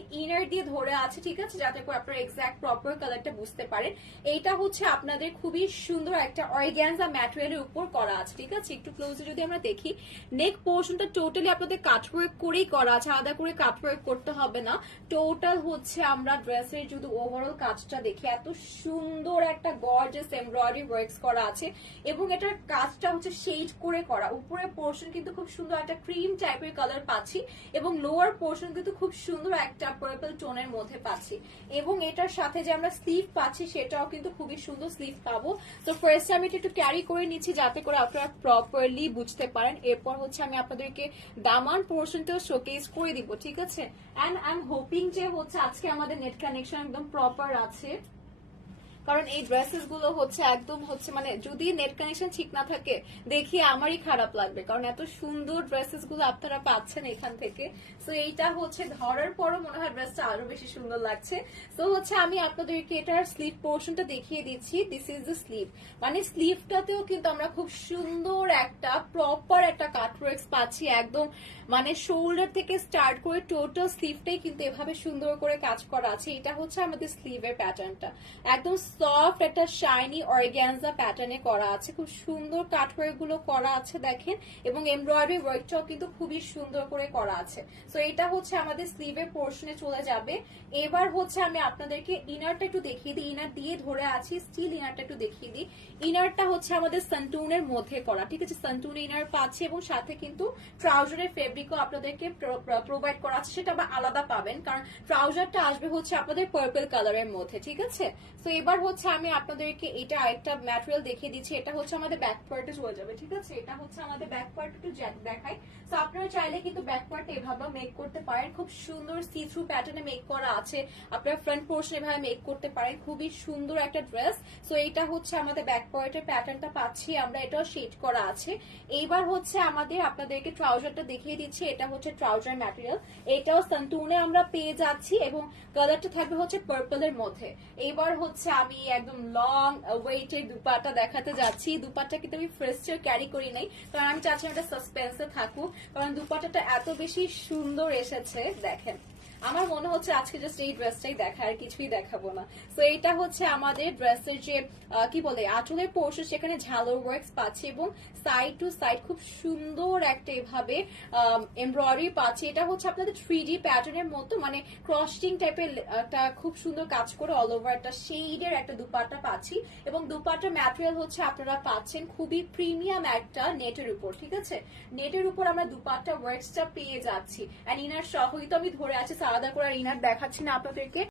আমি ইনার দিয়ে ধরে আছে, ঠিক আছে, যাতে করে আপনারা এক্সাক্ট প্রপার কালারটা বুঝতে পারেন। এইটা হচ্ছে আপনাদের খুবই সুন্দর একটা অর্গানজা ম্যাটেরিয়ালের উপর করা আছে, ঠিক আছে। একটু ক্লোজে যদি আমরা দেখি, নেক পোর্শনটা টোটালি আপনাদের কাটওয়ার্ক করেই করা আছে, আলাদা করে কাটওয়ার্ক করতে হবে না। টোটাল হচ্ছে আমরা ড্রেসের যদি ওভারঅল কাজটা দেখি, এত সুন্দর একটা গর্জিয়াস এমব্রয়ডারি ওয়ার্কস করা আছে এবং এটার কাজটা হচ্ছে শেড করে করা। উপরের পোর্শন কিন্তু খুব সুন্দর একটা ক্রিম টাইপের কালার পাচ্ছি এবং লোয়ার পোর্শন কিন্তু খুব সুন্দর একটা পার্পল টোনের মধ্যে পাচ্ছি এবং এটার সাথে যে আমরা স্লিভ পাচ্ছি সেটাও কিন্তু খুবই সুন্দর স্লিভ পাবো। তো ফার্স্ট আমি এটা একটু ক্যারি করে নিচ্ছি যাতে করে আপনারা প্রপারলি বুঝতে পারেন। এরপর হচ্ছে আমি আপনাদেরকে দামান পোর্শনটাও শোকেস করে দিব, ঠিক আছে। এন্ড আই এম হোপিং যে হচ্ছে আজকে আমাদের নেট কানেকশন একদম প্রপার আছে, কারণ এই ড্রেসেস গুলো হচ্ছে একদম হচ্ছে মানে যদি নেট কানেকশন ঠিক না থাকে দেখি আমারই খারাপ লাগবে, কারণ এত সুন্দর ড্রেসেস গুলো আপনারা পাচ্ছেন এখান থেকে। সো এইটা হচ্ছে ধরার পরও মনে হয় ড্রেসটা আরো বেশি সুন্দর লাগছে। তো হচ্ছে আমি আপনাদেরকে এটার স্লিভ পোর্শনটা দেখিয়ে দিচ্ছি। দিস ইজ দ্য স্লিভ, মানে স্লিভটাতেও কিন্তু আমরা খুব সুন্দর একটা প্রপার একটা কাটওয়ার্কস পাচ্ছি, একদম মানে শোল্ডার থেকে স্টার্ট করে টোটাল স্লিভটাই কিন্তু এভাবে সুন্দর করে কাজ করা আছে। এটা হচ্ছে আমাদের স্লিভের প্যাটার্নটা, একদম সফট একটা শাইনি অর্গানজা প্যাটার্নে করা আছে, খুব সুন্দর কাটওয়ার্ক গুলো করা আছে দেখেন, এবং এমব্রয়ডারি ওয়ার্কটাও কিন্তু খুবই সুন্দর করে করা আছে। সো এটা হচ্ছে আমাদের স্লিভের পোর্শনে চলে যাবে। এবার হচ্ছে আমি আপনাদেরকে ইনারটা একটু দেখিয়ে দিই, ইনার দিয়ে ধরে আছি, স্টিল ইনারটা একটু দেখিয়ে দিই। ইনারটা হচ্ছে আমাদের সানটুনের মধ্যে করা, ঠিক আছে, সানটুন ইনার পাচ্ছে এবং সাথে কিন্তু ট্রাউজারের ফেব্রিকও আপনাদেরকে প্রোভাইড করা আছে, সেটা আবার আলাদা পাবেন, কারণ ট্রাউজারটা আসবে হচ্ছে আপনাদের পার্পল কালারের মধ্যে, ঠিক আছে। তো এবার হচ্ছে আমি আপনাদেরকে এটা আরেকটা ম্যাটেরিয়াল দেখিয়ে দিচ্ছি, এটা হচ্ছে আমাদের ব্যাক পার্টে চলে যাবে, ঠিক আছে। এটা হচ্ছে আমাদের ব্যাক পার্ট একটু দেখাই। তো আপনারা চাইলে কিন্তু ব্যাক পার্ট এভাবে মেক করতে পারেন, খুব সুন্দর সি থ্রু প্যাটার্নে মেক করা আছে। আপনারা ফ্রন্ট পোর্শন এভাবে মেক করতে পারেন, খুবই সুন্দর একটা ড্রেস। সো এটা হচ্ছে আমাদের ব্যাক পার্টের প্যাটার্নটা পাচ্ছি আমরা, এটাও শেড করা আছে। এইবার হচ্ছে আমাদের আপনাদেরকে ট্রাউজারটা দেখিয়ে দিচ্ছি, এটা হচ্ছে ট্রাউজার ম্যাটেরিয়াল, এটাও সানটুনে আমরা পেয়ে যাচ্ছি এবং কালারটা থাকবে হচ্ছে পার্পলের মধ্যে। এইবার হচ্ছে আমি একদম লং ওয়েটের দুপাট্টা দেখাতে যাচ্ছি। দুপাট্টা কিন্তু আমি ফার্স্ট ক্যারি করি নাই, কারণ আমি চাচ্ছি এটা সাসপেন্সে থাকুক, কারণ দুপাট্টাটা এত বেশি সুন্দর এসেছে দেখেন। আমার মনে হচ্ছে আজকে জাস্ট এই ড্রেসটাই দেখা, আর কিছুই দেখাবো না। তো এইটা হচ্ছে আমাদের ড্রেসের যে কি বলে আঁচলের পোর্শন, সেখানে ঝালর ওয়ার্কস পাচ্ছি এবং সাইড টু সাইড খুব সুন্দর একটা এভাবে এমব্রয়ডারি পাচ্ছি। এটা হচ্ছে আপনাদের 3D প্যাটার্নের মতো, মানে ক্রসিং টাইপের একটা খুব সুন্দর কাজ করে অল ওভার একটা শেডের একটা দুপাট্টা পাচ্ছি এবং দুপাট্টার ম্যাটেরিয়াল হচ্ছে আপনারা পাচ্ছেন খুবই প্রিমিয়াম একটা নেটের উপর, ঠিক আছে। নেটের উপর আমরা দুপাট্টা ওয়ার্কসটা পেয়ে যাচ্ছি, এন্ড ইনার সহই তো আমি ধরে আছি, আলাদা করে ইনার দেখাচ্ছি না আপনাদেরকে।